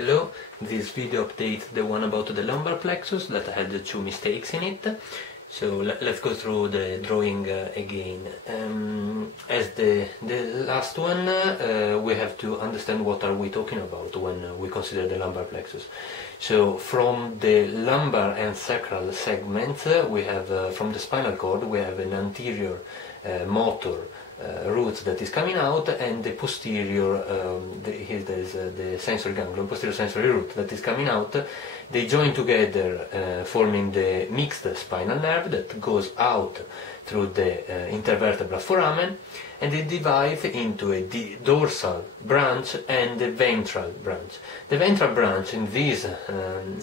Hello, this video updates the one about the lumbar plexus that had the two mistakes in it. So let's go through the drawing again. As the last one, we have to understand what are we talking about when we consider the lumbar plexus. So from the lumbar and sacral segments, we have from the spinal cord we have an anterior motor root that is coming out, and the posterior, here there is the sensory ganglion, posterior sensory root that is coming out. They join together, forming the mixed spinal nerve that goes out through the intervertebral foramen, and it divides into a dorsal branch and a ventral branch. The ventral branch in this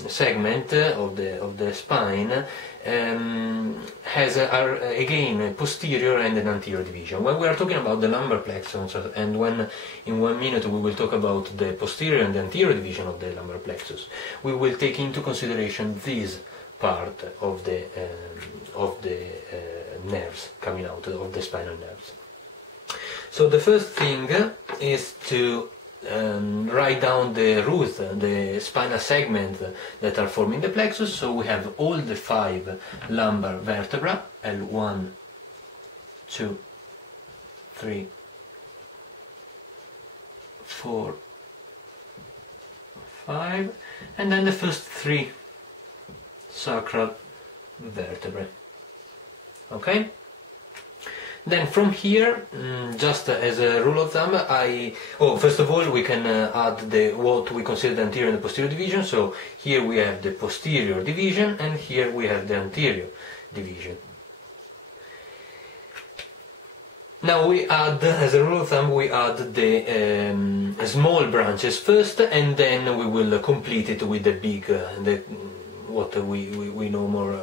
segment of the spine has again a posterior and an anterior division. When we are talking about the lumbar plexus, and when in 1 minute we will talk about the posterior and the anterior division of the lumbar plexus, we will take into consideration this part of the nerves coming out of the spinal nerves. So the first thing is to write down the root, the spinal segments that are forming the plexus. So we have all the 5 lumbar vertebrae, L1, 2, 3, 4, 5, and then the first 3 sacral vertebrae. Okay? Then from here, just as a rule of thumb, first of all we can add what we consider the anterior and the posterior division. So here we have the posterior division and here we have the anterior division. Now we add, as a rule of thumb, we add the small branches first, and then we will complete it with the big, what we know more.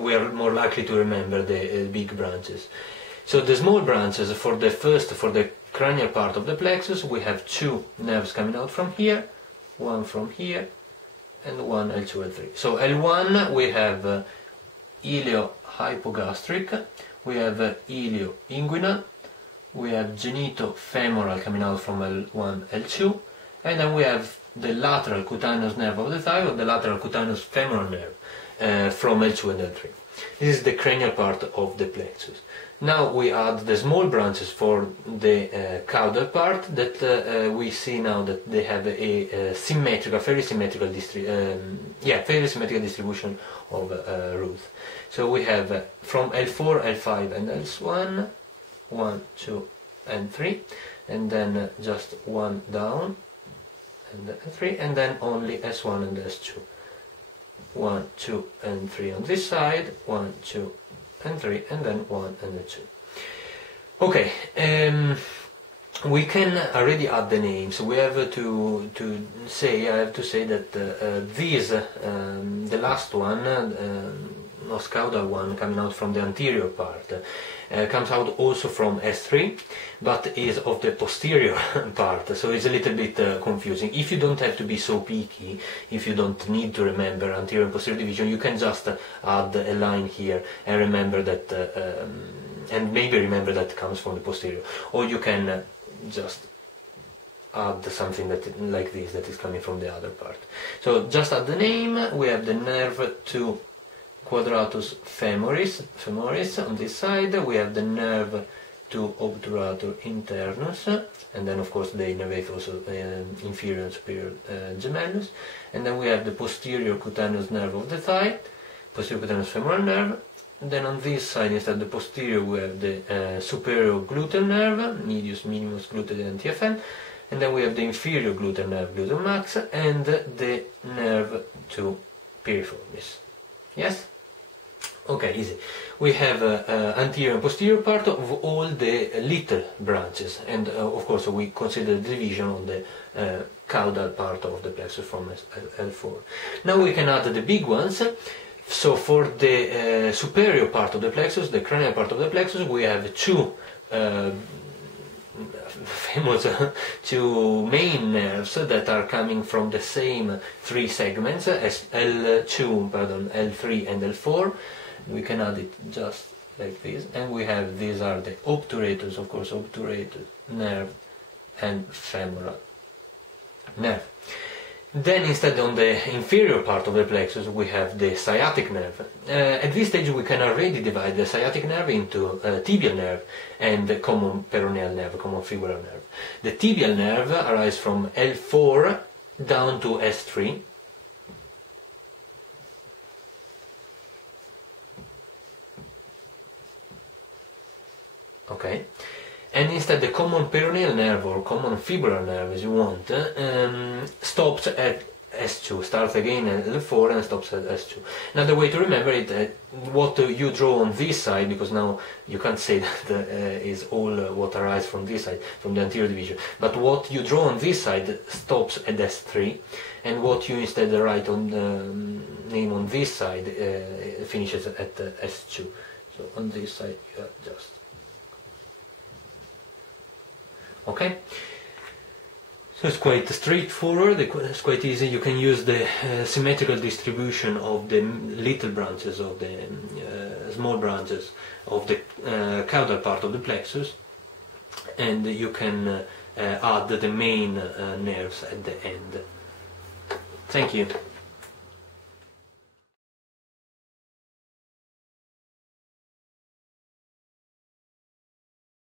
We are more likely to remember the big branches. So the small branches, for the cranial part of the plexus, we have 2 nerves coming out from here, one from here, and one L2, L3. So L1 we have ilio-hypogastric, we have ilio-inguinal, we have genitofemoral coming out from L1, L2, and then we have the lateral cutaneous nerve of the thigh, or the lateral cutaneous femoral nerve from L2 and L3. This is the cranial part of the plexus. Now we add the small branches for the caudal part, that we see now that they have a fairly symmetrical distribution of roots. So we have from L4, L5 and L1, 1, 2 and 3, and then just 1 down, and 3, and then only S1 and S2. 1, 2 and 3 on this side, 1, 2 and 3, and then 1 and 2. Okay, we can already add the names. We have I have to say that the last one, most caudal one coming out from the anterior part, comes out also from S3, but is of the posterior part, so it's a little bit confusing. If you don't have to be so picky, if you don't need to remember anterior and posterior division, you can just add a line here and remember that, and maybe remember that it comes from the posterior, or you can just add something like this that is coming from the other part. So just add the name. We have the nerve 2 quadratus femoris on this side, we have the nerve 2 obturator internus, and then of course the innervate also inferior and superior gemellus, and then we have the posterior cutaneous nerve of the thigh, posterior cutaneous femoral nerve, and then on this side instead of the posterior we have the superior gluteal nerve, medius minimus gluteal and TFL, and then we have the inferior gluteal nerve, gluteal max, and the nerve 2 piriformis. Yes? Okay, easy. We have anterior and posterior part of all the little branches, and of course we consider the division on the caudal part of the plexus from L4. Now we can add the big ones. So for the superior part of the plexus, the cranial part of the plexus, we have 2 two main nerves that are coming from the same 3 segments, as L3 and L4. We can add it just like this, and we have, these are the obturators, of course, obturator nerve and femoral nerve. Then instead on the inferior part of the plexus we have the sciatic nerve. At this stage we can already divide the sciatic nerve into tibial nerve and the common peroneal nerve, common fibular nerve. The tibial nerve arises from L4 down to S3. Okay. And instead the common peroneal nerve or common fibular nerve, as you want, stops at S2, starts again at L4 and stops at S2. Now the way to remember it, what you draw on this side, because now you can't say that is all what arises from this side, from the anterior division, but what you draw on this side stops at S3, and what you instead write on the name on this side finishes at S2. So on this side you just... Okay, so it's quite straightforward, it's quite easy. You can use the symmetrical distribution of the little branches, of the small branches of the caudal part of the plexus, and you can add the main nerves at the end. Thank you.